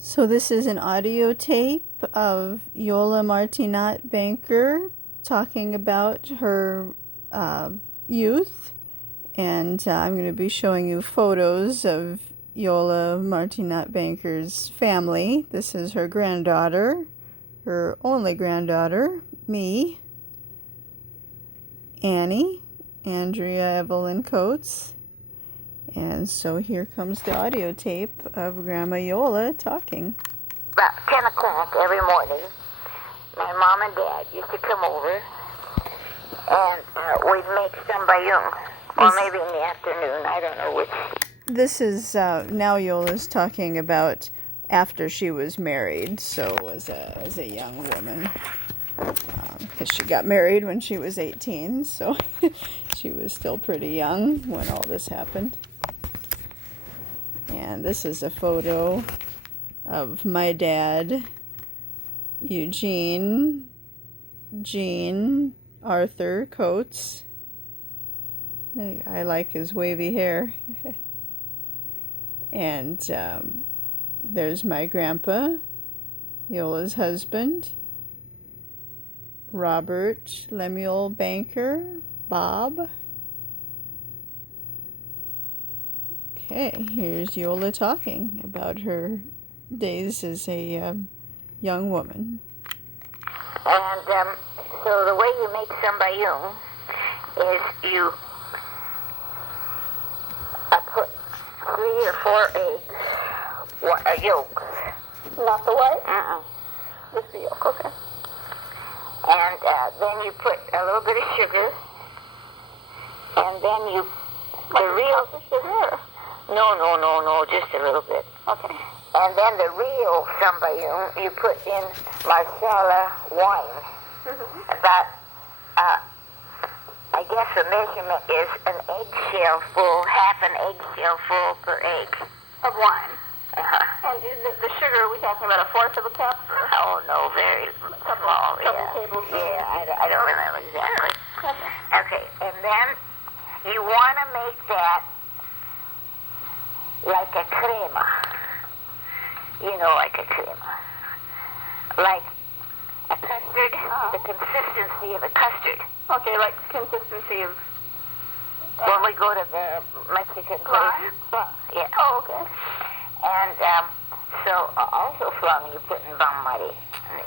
So this is an audio tape of Iole Martinat, banker, talking about her youth, and I'm going to be showing you photos of Iole Martinat, banker's family. This is her granddaughter, her only granddaughter, me, Annie, Andrea Evelyn Coates. And so here comes the audio tape of Grandma Iole talking. About 10 o'clock every morning, my mom and dad used to come over, and we'd make zabaione, or maybe in the afternoon, I don't know which. This is, now Iole's talking about after she was married, so as a young woman. Because she got married when she was 18, so she was still pretty young when all this happened. And this is a photo of my dad, Eugene Arthur Coates. I like his wavy hair. And there's my grandpa, Iole's husband, Robert Lemuel Banker, Bob. Okay, here's Iole talking about her days as a young woman. And so the way you make zabaione is you put 3 or 4 eggs, yolks. Not the white? Just the yolk, okay. And then you put a little bit of sugar, and then you, the real sugar? No, just a little bit. Okay. And then the real zabaione you put in Marsala wine. About, I guess the measurement is an eggshell full, half an eggshell full per egg. Of wine. Uh-huh. And is the sugar, are we talking about 1/4 of a cup? Oh, no, very small. Couple tablespoons. Yeah, I don't remember exactly. Okay. Okay, and then you want to make that like a crema. You know, like a crema. Like a custard, the consistency of a custard. Okay, like consistency of... When we go to the Mexican place. Yeah. Oh, okay. And so also flan you put in bain-marie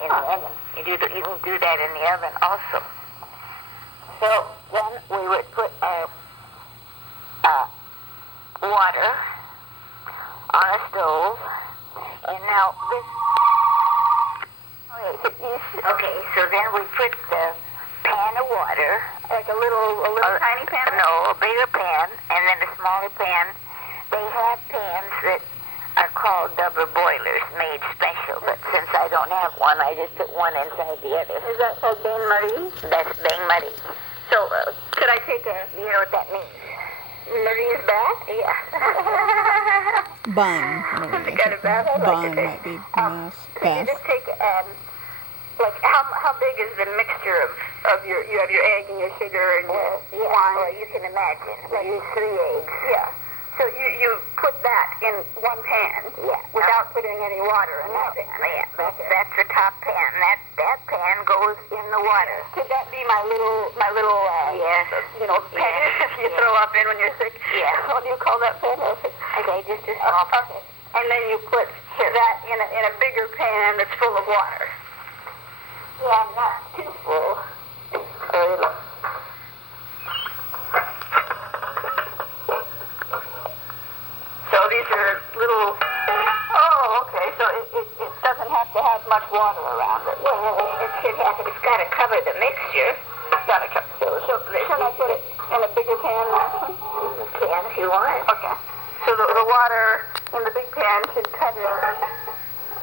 in the oven. You can do that in the oven also. So then we would put our water on a stove, and now this. Okay, so then we put the pan of water, Like a little tiny pan? No, a bigger pan, and then a smaller pan. They have pans that are called double boilers, made special, but since I don't have one, I just put one inside the other. Is that called bain-marie? That's bain-marie. So, could I take a... You know what that means? Marie's bath? Yeah. Bun. To get a bath? I'd like Bun to take... might be mass. Could you just take, like, how big is the mixture of your... You have your egg and your sugar and your wine? Well, you can imagine. We use 3 eggs. Yeah. So you put that in one pan without putting any water in that pan? Yeah, that's the top pan. That pan goes in the water. Could that be my little yes. pan you throw up in when you're sick? Yeah. What do you call that pan? Okay, just a small pan. Okay. And then you put that in a bigger pan that's full of water. Yeah, not too full. A little. So these are little... Oh, okay. So it doesn't have to have much water around it. Well, it's got to cover the mixture. It's got to cover. So should I put it in a bigger pan? You can if you want. Okay. So the water in the big pan should cover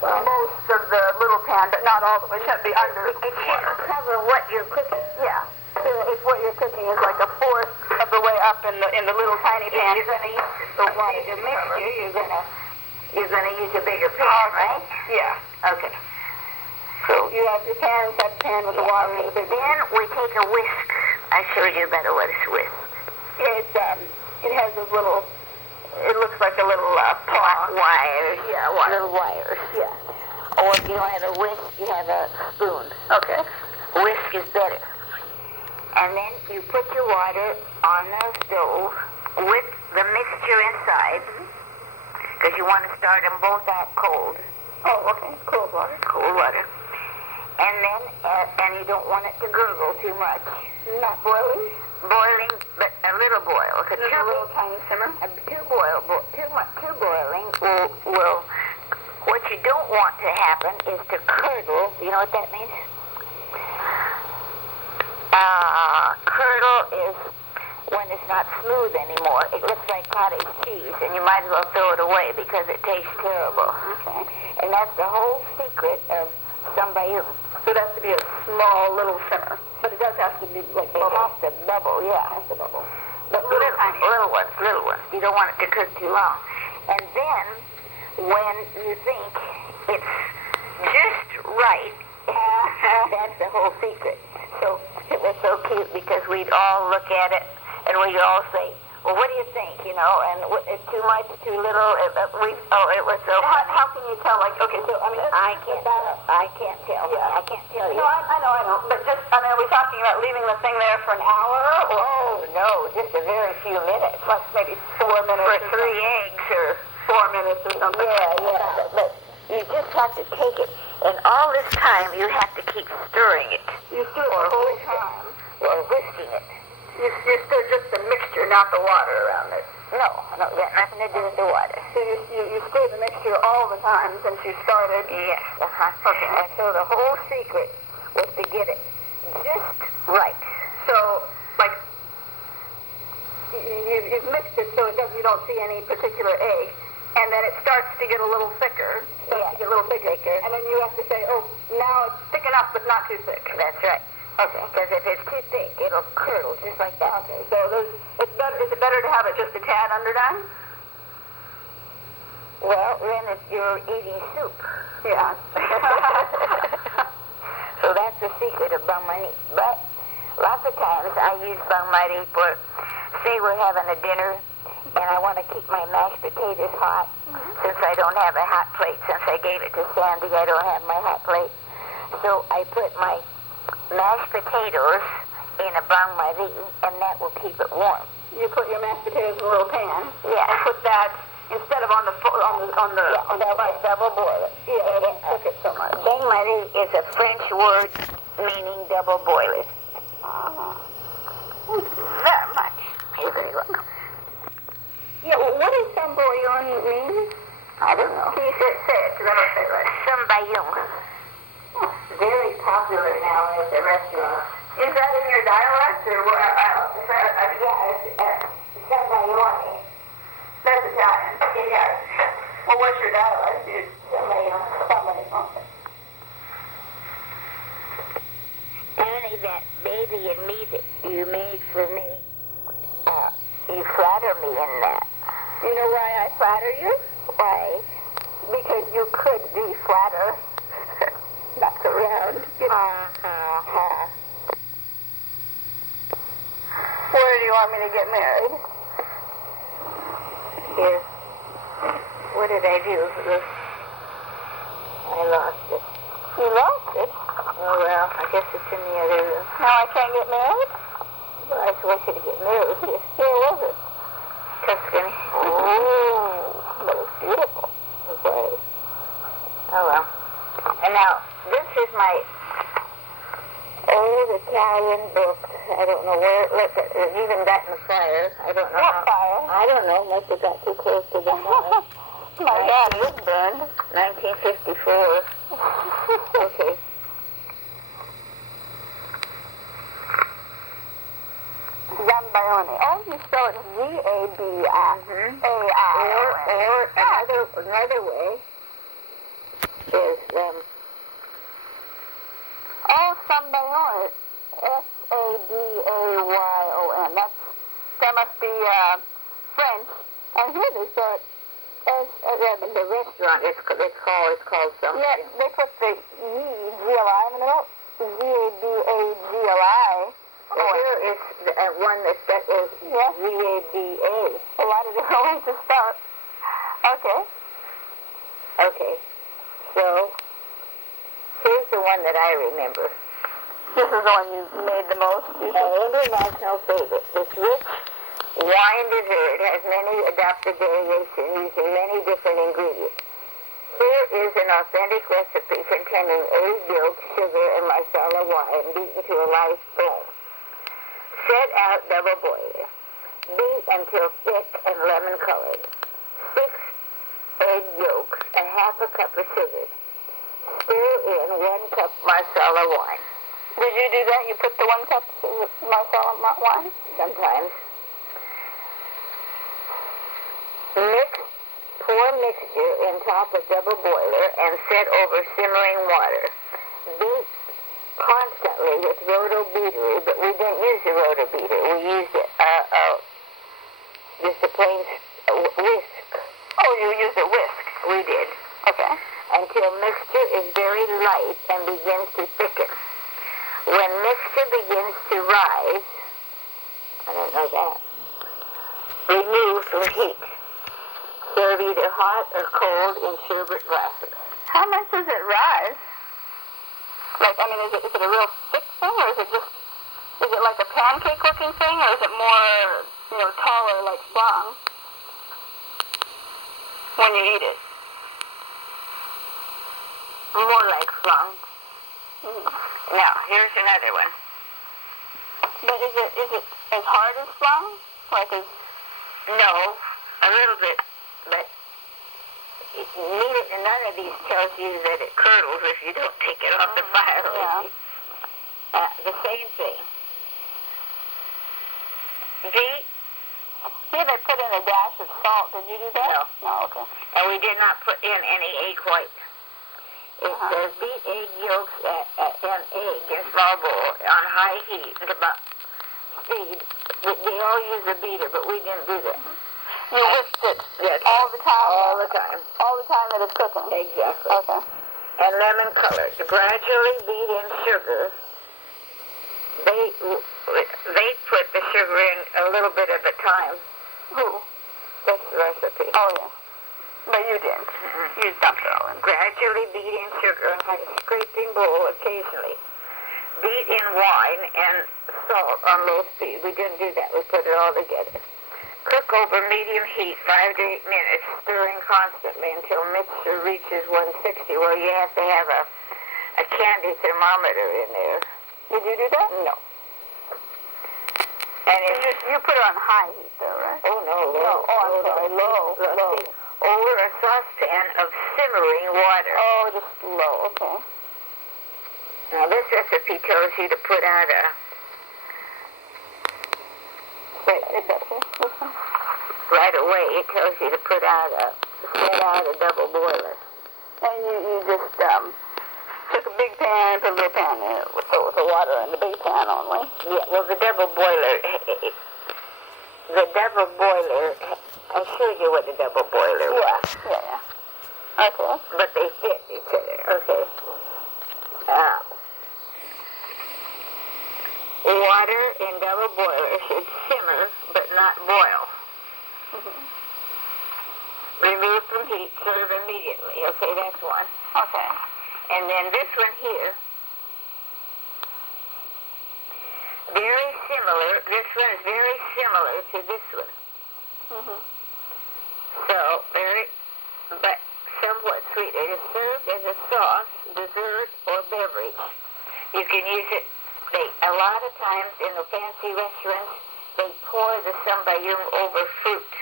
most of the little pan, but not all the way. It shouldn't be under It should cover what you're cooking. Yeah. So if what you're cooking is like 1/4 of the way up in the little tiny pan. If you're going to use the bigger mixture, you're going to use a bigger pan, right? Yeah. Okay. So you have your pan inside the pan with the water in the big pan. Then we take a whisk. I showed you better what is whisk. It has those little it looks like a little paw. Wires. Yeah, wire. Little wires. Yeah. Or if you don't have a whisk, you have a spoon. Okay. Whisk is better. And then you put your water on the stove with the mixture inside, because you want to start them both out cold. Oh, okay. Cold water. Cold water. And then, and you don't want it to gurgle too much. Not boiling? Boiling, but a little boil. Just a little tiny simmer? Too boiling will, what you don't want to happen is to curdle. You know what that means? Curdle is when it's not smooth anymore. It looks like cottage cheese, and you might as well throw it away because it tastes terrible. Okay. And that's the whole secret of zabaione. So it has to be a small little simmer. But it does have to be like It has to bubble, yeah. It has to bubble. But little ones. You don't want it to cook too long. And then, when you think it's just right, that's the whole secret. So it was so cute because we'd all look at it and we'd all say, well, what do you think, you know? And it's too much, too little. It was so funny. How can you tell? Like, okay, so, I mean, I can't tell. Yeah. I can't tell you. No, I know. But just, I mean, are we talking about leaving the thing there for an hour? Or? Oh, no, just a very few minutes. Like maybe 4 minutes. For 3 eggs or 4 minutes or something. Yeah. But you just have to take it, and all this time you have to keep stirring it. You stir it the whole time. Or whisking it. You stir just the mixture, not the water around it. No, got nothing to do with the water. So you stir the mixture all the time since you started? Yes, Okay. And so the whole secret was to get it just right. So, like, you've mixed it so you don't see any particular egg, and then it starts to get a little thicker. Thicker. And then you have to say, oh, now it's thick enough, but not too thick. That's right. Okay. Because if it's too thick, it'll curdle just like that. Okay. So is it better to have it just a tad underdone? Well, then if you're eating soup. Yeah. So that's the secret of bangmani. But lots of times I use bangmani for, say we're having a dinner and I want to keep my mashed potatoes hot since I don't have a hot plate. Since I gave it to Sandy, I don't have my hot plate. So I put my mashed potatoes in a bangmani and that will keep it warm. You put your mashed potatoes in a little pan. Yeah. And put that instead of on the double boil it. Yeah, it won't cook it so much. Bangmani is a French word meaning double boil it. Very much. You're very welcome. Yeah, well, what does zabaione mean? I don't know. Can you say it? Because I don't say it right. Zabaione. Very popular now at the restaurants. Is that in your dialect or what? Zabaione. That's Italian. Yes. Well, what's your dialect? Zabaione. Annie, that baby and me that you made for me, you flatter me in that. You know why I flatter you? Why? Because you could be flatter. Not so round. Where do you want me to get married? Here. What did I do? I lost it. You lost it? Oh, well, I guess it's in the other room. Now I can't get married? Well, I want you to get married. Where was it? Tuscany. Oh, that was beautiful. It was. Oh, well. And now, this is my old Italian book. I don't know where it even got in the fire. I don't know What fire? I don't know. Must have got too close to the fire. My hand is burned. 1954. Okay. Zabaione. Oh, you spell it Z-A-B-A-I-O-N. Or another way is Oh, Zabaione. S-A-B-A-Y-O-N. That must be French. And here they said the restaurant. It's called something. yeah, they put the E-G-L-I in the middle. Z-A-B-A-G-L-I. Here is one that is Z-A-B-A. A lot of different ways to spell it. Okay. Okay. So, here's the one that I remember. This is the one you made the most? An international favorite. This rich wine dessert has many adopted variations using many different ingredients. Here is an authentic recipe containing egg yolk, sugar, and marsala wine beaten to a light foam. Set out double boiler. Beat until thick and lemon colored. 6 egg yolks, a half a cup of sugar. Stir in 1 cup marsala wine. Did you do that? You put the 1 cup of marsala wine? Sometimes. Pour mixture in top of double boiler and set over simmering water. Beat constantly with roto beater, but we didn't use the roto beater. We used just a plain whisk. Oh, you used a whisk. We did. Okay. Until mixture is very light and begins to thicken. When mixture begins to rise, I don't know that, remove from heat. Serve either hot or cold in sherbet glasses. How much does it rise? Like, I mean, is it a real thick thing, or is it like a pancake looking thing, or is it more, taller like flan when you eat it? More like flan. Mm-hmm. Now, here's another one. But is it as hard as flan? No, a little bit, but none of these tells you that it curdles if you don't take it off the fire. Yeah. The same thing. Beat. Here they put in a dash of salt. Did you do that? No. No, okay. And we did not put in any egg white. It says beat egg yolks and egg in small bowl on high heat at about speed. They all use a beater, but we didn't do that. You whisked it Yes. all the time? All the time. All the time that it's cooking? Exactly. Okay. And lemon colored. Gradually beat in sugar. They put the sugar in a little bit at a time. Who? This recipe. Oh, yeah. But you didn't. You dumped it all in. Gradually beat in sugar and had a scraping bowl occasionally. Beat in wine and salt on low speed. We didn't do that. We put it all together. Cook over medium heat 5 to 8 minutes, stirring constantly until mixture reaches 160. Well, you have to have a candy thermometer in there. Did you do that? No. And You put it on high heat, though, right? oh no, low. Oh, I'm sorry, low. Over a saucepan of simmering water. Oh, just low, okay. Now this recipe tells you to put out a... Wait, is that here? This one? Right away, it tells you to set out a double boiler. And you just took a big pan, put a little pan in it with the water in the big pan only. Yeah, well, the double boiler, I showed you what the double boiler was. Yeah. Okay. But they fit each other. Okay. Water in double boiler should simmer but not boil. Mm-hmm. Remove from heat, serve immediately. Okay, that's one. Okay. And then this one here, very similar. This one is very similar to this one. Mm-hmm. So, but somewhat sweet. It is served as a sauce, dessert, or beverage. You can use it, a lot of times in the fancy restaurants, they pour the sambayong over fruit.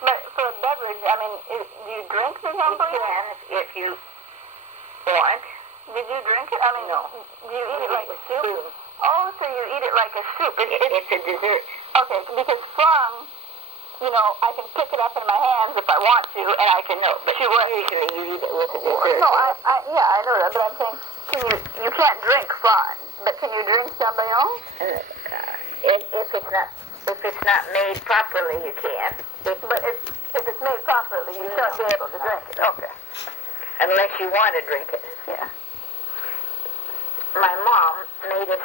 But for a beverage, I mean, do you drink the sambayong? You can if you want. Did you drink it? I mean, No. Do you eat it like a soup? Spoon. Oh, so you eat it like a soup. It's a dessert. Okay, because flan, I can pick it up in my hands if I want to, and I can But chew it. usually you eat it with a dessert. No, I know that, but I'm saying, you can't drink flan, but can you drink sambayong? If it's not made properly, you can. But if it's made properly, you shouldn't be able to drink it. Okay. Unless you want to drink it. Yeah. My mom made us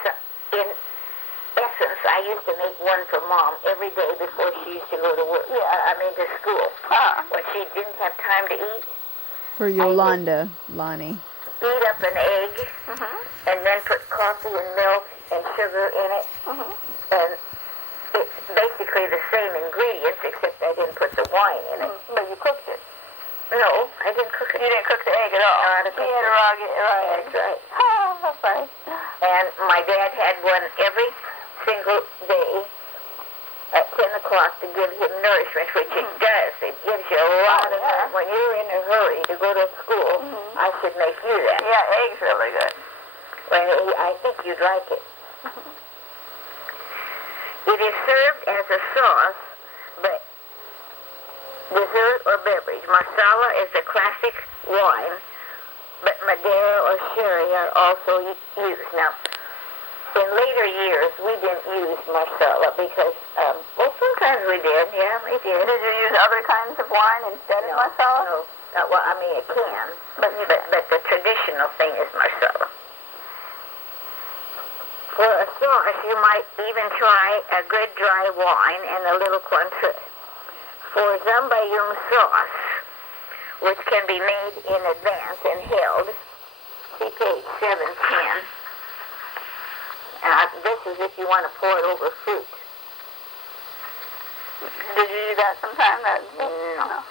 essence, I used to make one for Mom every day before she used to go to work. Yeah. To school. When she didn't have time to eat. For Yolanda, Lonnie. Beat up an egg, and then put coffee and milk and sugar in it. And it's basically the same ingredients, except I didn't put the wine in it. But you cooked it. No, I didn't cook it. You didn't cook the egg at all. No, I didn't You cook had a it. raw egg. That's right. That's funny. And my dad had one every single day at 10 o'clock to give him nourishment, which it does. It gives you a lot of it. When you're in a hurry to go to school, I should make you that. Yeah, egg's really good. I think you'd like it. It is served as a sauce, but dessert or beverage. Marsala is a classic wine, but Madeira or sherry are also used. Now, in later years, we didn't use Marsala because, sometimes we did. Yeah, we did. Did you use other kinds of wine instead of Marsala? No. It can, but the traditional thing is Marsala. For a sauce, you might even try a good dry wine and a little Cointreau. For zabaione sauce, which can be made in advance and held, see page 710. This is if you want to pour it over fruit. Did you do that sometime? No.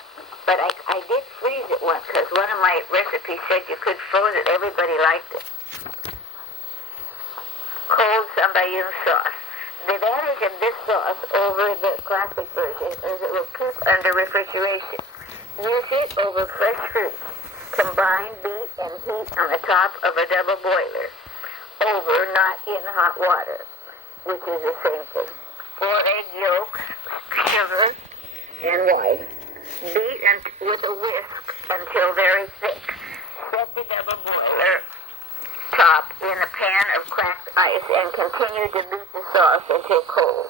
But I did freeze it once because one of my recipes said you could freeze it. Everybody liked it. Cold zabaione sauce. The advantage of this sauce over the classic version is it will keep under refrigeration. Use it over fresh fruits. Combine, beat, and heat on the top of a double boiler. Over, not in hot water, which is the same thing. 4 egg yolks, sugar, and wine. Beat with a whisk until very thick. Set the double boiler top in a pan of cracked ice and continue to beat the sauce until cold.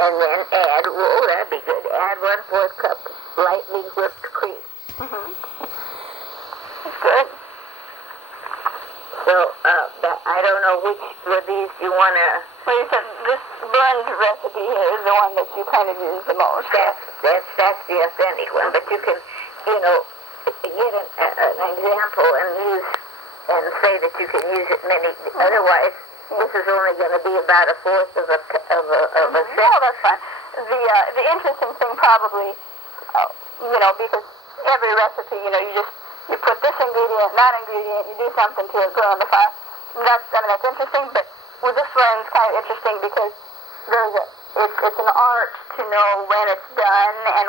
And then add, that'd be good, add 1/4 cup lightly whipped cream. That's good. So, I don't know which of these you want to... Well, you said this blend recipe here is the one that you kind of use the most. That's the authentic one, but you can, get an example and say that you can use it many. Otherwise, this is only going to be about 1/4 of a set. No, that's fine. The interesting thing probably, because every recipe, you put this ingredient, that ingredient, you do something to it, put it on the fire. That's interesting, but with this one, it's kind of interesting because it's an art to know when it's done, and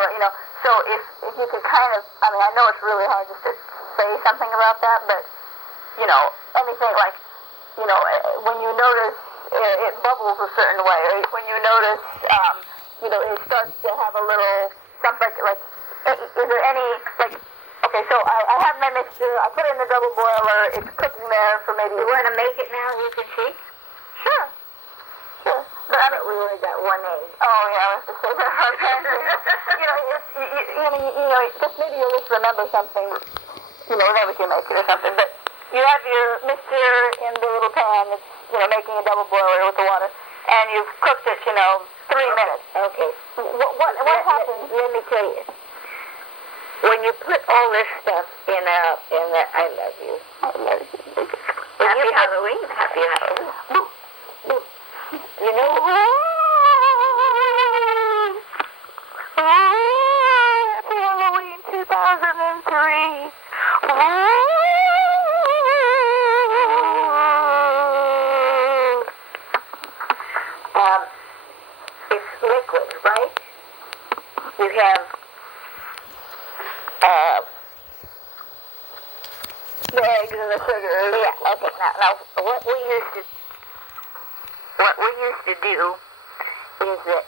so if you could kind of, I know it's really hard just to say something about that, but anything like, when you notice it bubbles a certain way, or when you notice, it starts to have a little something like, is there any, okay, so I have my mixture, I put it in the double boiler, it's cooking there for maybe... You want to make it now, you can see? Sure. But we only got 1 egg. Oh, yeah, I was just saying that. Just maybe you'll just remember something, whenever you make it or something, but you have your mixture in the little pan that's, making a double boiler with the water, and you've cooked it, 3 minutes. Okay. What happens? Let me tell you. When you put all this stuff in a I love you. Happy Halloween. Happy Halloween. Happy Halloween 2003. It's liquid, right? You have The eggs and the sugar. yeah. Okay. Now, what we used to do is that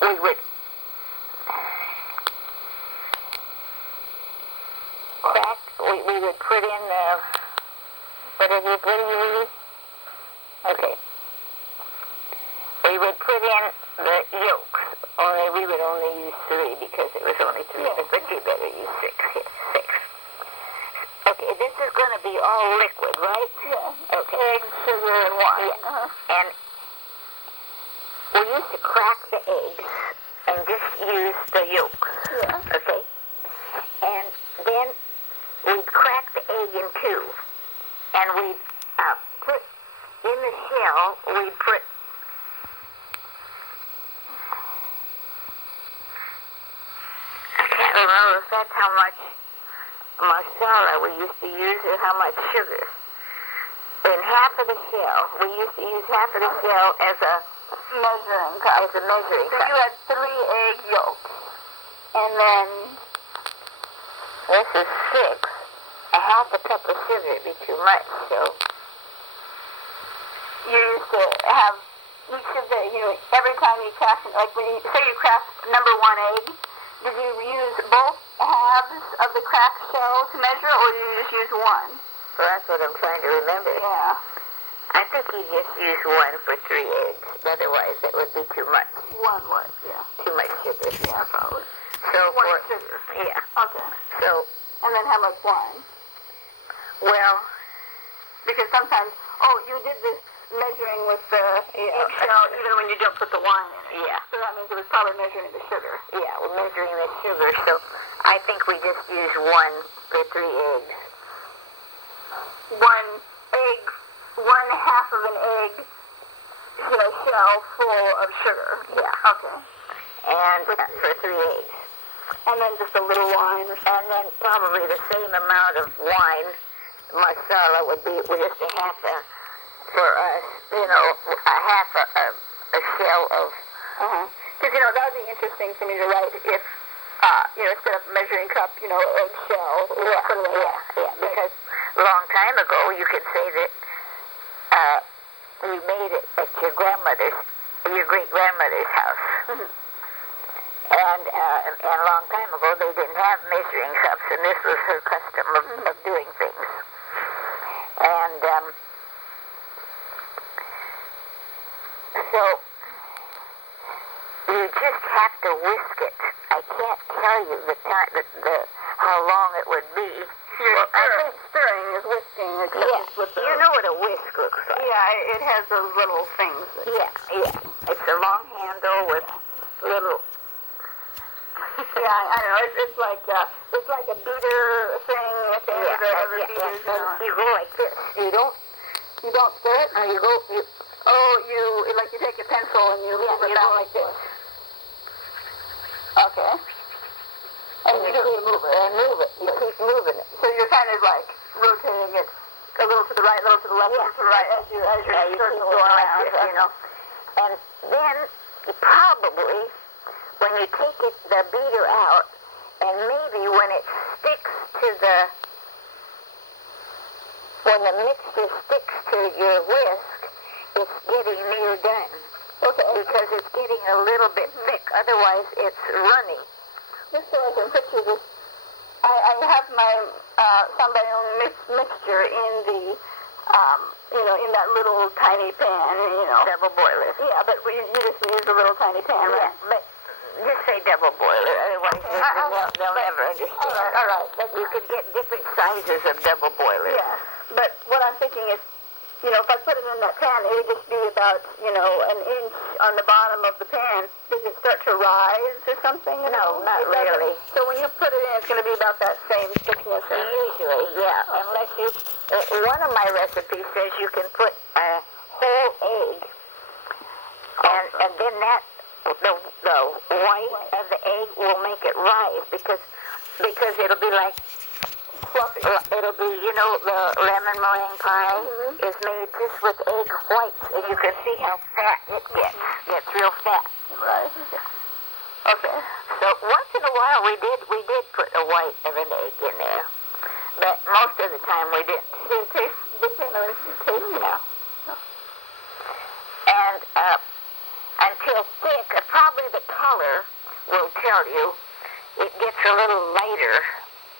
we would crack. We would put in the what do you use? Okay. We would put in the yolks. We would only use 3 because it was only 3. But you better use 6. 6. Okay. Okay, this is going to be all liquid, right? Yeah. Okay. Eggs, sugar, and wine. Yeah. And we used to crack the eggs and just use the yolks. Yeah. Okay? And then we'd crack the egg in two. And we'd put in the shell, we'd put I can't remember if that's how much masala we used to use or how much sugar. In half of the shell, we used to use half of the shell as a Measuring cup. as a measuring So cup. you had 3 egg yolks. And then, This is 6. A half a cup of sugar would be too much, so you used to have each of the, every time you cracked, like when you, say you cracked number 1 egg, did you use both halves of the cracked shell to measure, or did you just use one? well, that's what I'm trying to remember. Yeah. I think you just use 1 for 3 eggs. Otherwise, it would be too much. One was, yeah. Too much sugar. Yeah, probably. So One for sugar. yeah. Okay. So And then how much wine? well, Because sometimes, you did this measuring with the Yeah. eggshell even when you don't put the wine in it. yeah, So that means it was probably measuring the sugar. yeah. We're measuring the sugar, so I think we just use 1 for 3 eggs. 1 egg, 1/2 of an egg, shell full of sugar. Yeah. Okay. And for 3 eggs. And then just a little wine or something. And then probably the same amount of wine, masala would be just a half for us, a half a shell of. Because, that would be interesting for me to write if, instead of measuring cup, eggshell. Yeah. Because a long time ago, you could say that you made it at your great-grandmother's house. And a long time ago, they didn't have measuring cups, and this was her custom of doing things. And so you just have to whisk it. I can't tell you the time, how long it would be. I think stirring is whisking. Yeah, With the, you know what a whisk looks like. Yeah, it has those little things. Yeah. It's a long handle with little. Yeah, I know. It's like a beater thing at the end of every beater. You go like this. You don't stir it? you go, You take a pencil and you move it you down go like this. Okay. And you keep move it. You keep moving it. So you're kind of like rotating it a little to the right, a little to the left, a little to the right as you're you keep circling going like around. this, And then probably when you take the beater out, and maybe when it sticks to when the mixture sticks to your whisk, it's getting near done. Okay. Because it's getting a little bit thick. Otherwise, it's runny. Just so I can picture this, I have my zabaione mixture in the, in that little tiny pan, Double boiler. Yeah, but you just use a little tiny pan, right? Yeah, but just say double boiler. Otherwise, they'll never understand. All right. You could get different sizes of double boilers. Yeah, but what I'm thinking is, if I put it in that pan, it would just be about, an inch on the bottom of the pan. Does it start to rise or something? No, not really. So when you put it in, it's going to be about that same thickness. Usually, yeah. Unless you, one of my recipes says you can put a whole egg, and then the white of the egg will make it rise because it'll be like fluffy. It'll be, the lemon meringue pie is made just with egg whites, and you can see how fat it gets. Gets real fat. Right. Okay. So once in a while we did put a white of an egg in there, but most of the time we didn't. Did it taste different or did it taste No. And until thick, probably the color will tell you, it gets a little lighter.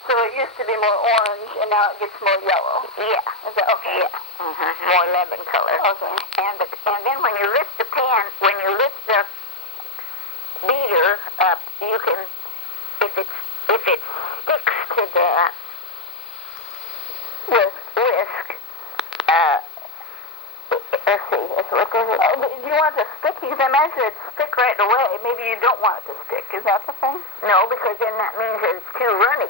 So it used to be more orange, and now it gets more yellow. Yeah. Is that okay? Yeah. More lemon color. Okay. And then when you lift the pan, when you lift the beater up, you can, if it sticks to the What does it? Do you want it to stick? Because I imagine it'd stick right away. Maybe you don't want it to stick. Is that the thing? No, because then that means it's too runny.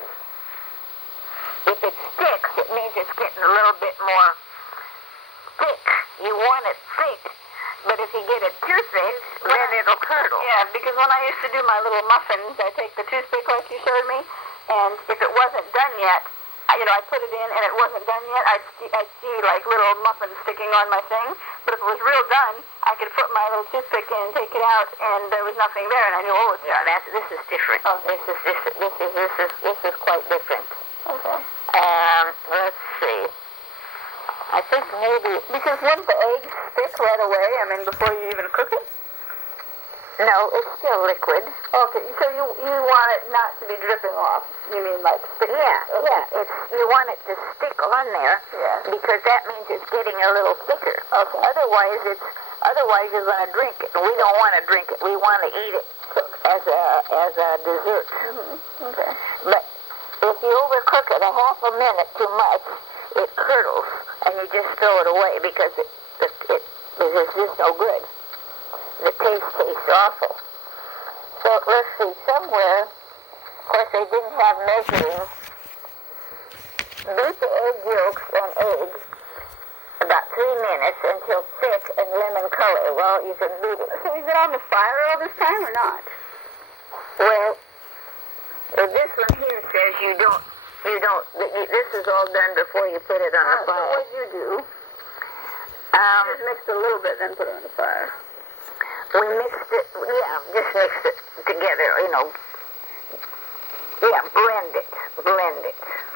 If it sticks, it means it's getting a little bit more thick. You want it thick, but if you get it too thick, then it'll curdle. Yeah, because when I used to do my little muffins, I take the toothpick like you showed me, and if it wasn't done yet, I'd put it in and it wasn't done yet, I'd see like little muffins sticking on my thing. But if it was real done, I could put my little toothpick in and take it out, and there was nothing there, and I knew, oh, it's done. This is different. Oh. This is quite different. Okay. Let's see. I think maybe Because wouldn't the eggs stick right away? I mean, before you even cook it? no, it's still liquid. Okay, so you want it not to be dripping off. You mean like stick? Yeah. You want it to stick on there. Yeah. Because that means it's getting a little thicker. Okay. Otherwise you're going to drink it. We don't want to drink it. We want to eat it as a dessert. Mm-hmm. Okay. But if you overcook it a half a minute too much, it curdles, and you just throw it away because it's just no good. The taste tastes awful. So let's see, somewhere, of course they didn't have measuring. Beat the egg yolks and eggs about 3 minutes until thick and lemon color. Well, you can beat it. So is it on the fire all this time or not? Well, this one here says this is all done before you put it on the So fire. what do you do? Just mix it a little bit, then put it on the fire. We mixed it, just mixed it together, blend it.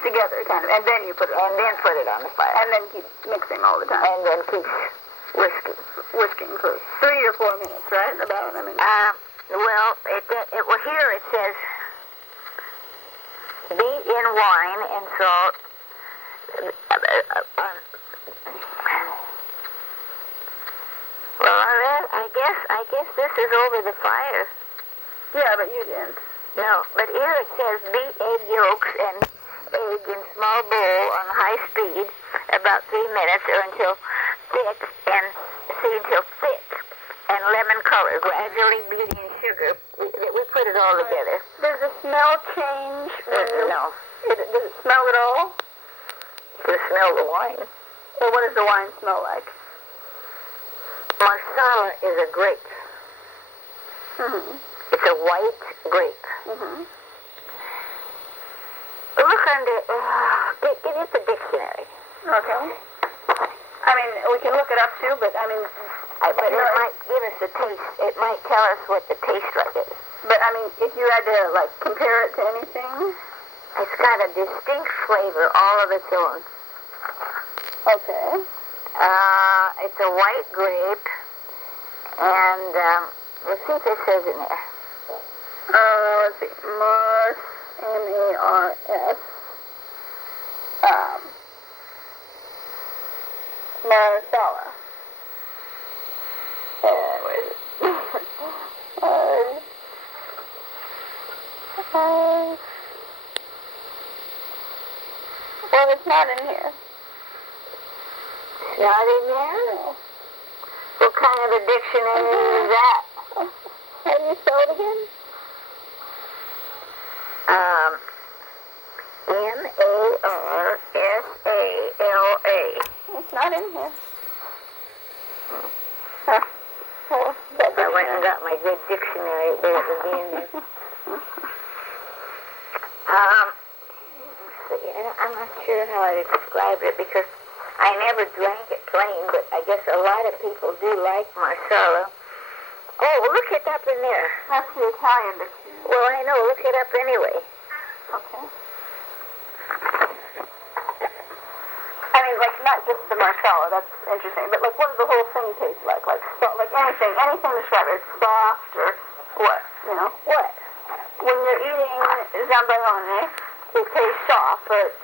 Together, kind of, and then you put it And then put it on the fire. and then keep mixing all the time. And then keep whisking. Whisking for 3 or 4 minutes, right? About, Well, here it says, beat in wine and salt. Well, I guess this is over the fire. Yeah, but you didn't. No, but here it says beat egg yolks and egg in small bowl on high speed about 3 minutes or until thick and lemon color, gradually beating sugar. We put it all together. Does the smell change? No. Does it smell at all? You can smell the wine. Or what does the wine smell like? Marsala is a grape. Mm-hmm. It's a white grape. Mm-hmm. Look under, get it the dictionary. Okay. I mean, we can look it up too, but I mean... But it might give us a taste. It might tell us what the taste like is. But I mean, if you had to, like, compare it to anything... It's got a distinct flavor all of its own. Okay. It's a white grape, and let's see if it says in there. Let's see. Mars, M-A-R-S. Marsala. Where is it? Well, it's not in here. It's not in there? No. What kind of a dictionary is that? How do you spell it again? M-A-R-S-A-L-A. It's not in here. I went and got my good dictionary there at the end. I'm not sure how I describe it because I never drank it plain, but I guess a lot of people do like Marsala. Oh, look it up in there. That's the Italian dictionary. Well, I know. Look it up anyway. Okay. I mean, like, not just the Marsala, that's interesting, but, like, what does the whole thing taste like? Like anything describe it. It's soft or what, you know? What? When you're eating zabaione, it tastes soft, or it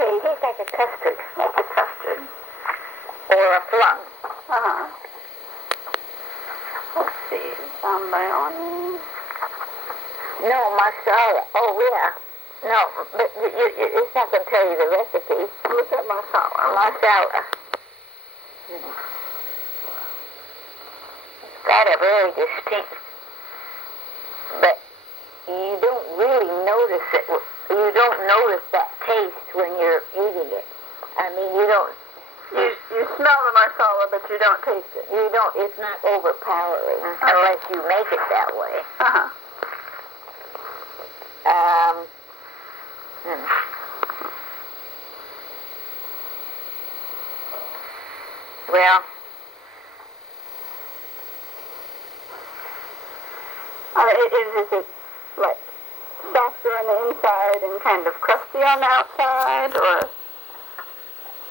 tastes like a custard. like a custard. Or a plum. Uh-huh. Let's see, zabaione. No, Marsala. Oh, yeah. No, but it's not going to tell you the recipe. Look at Marsala. Marsala. that are very distinct. But you don't really notice it. You don't notice that taste when you're eating it. I mean, you don't. You smell the marsala, but you don't taste it. You don't. It's not overpowering unless you make it that way. Uh-huh. Well, is it like softer on the inside and kind of crusty on the outside, or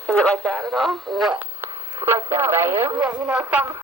is it like that at all? what? Like, Zabaione? yeah, some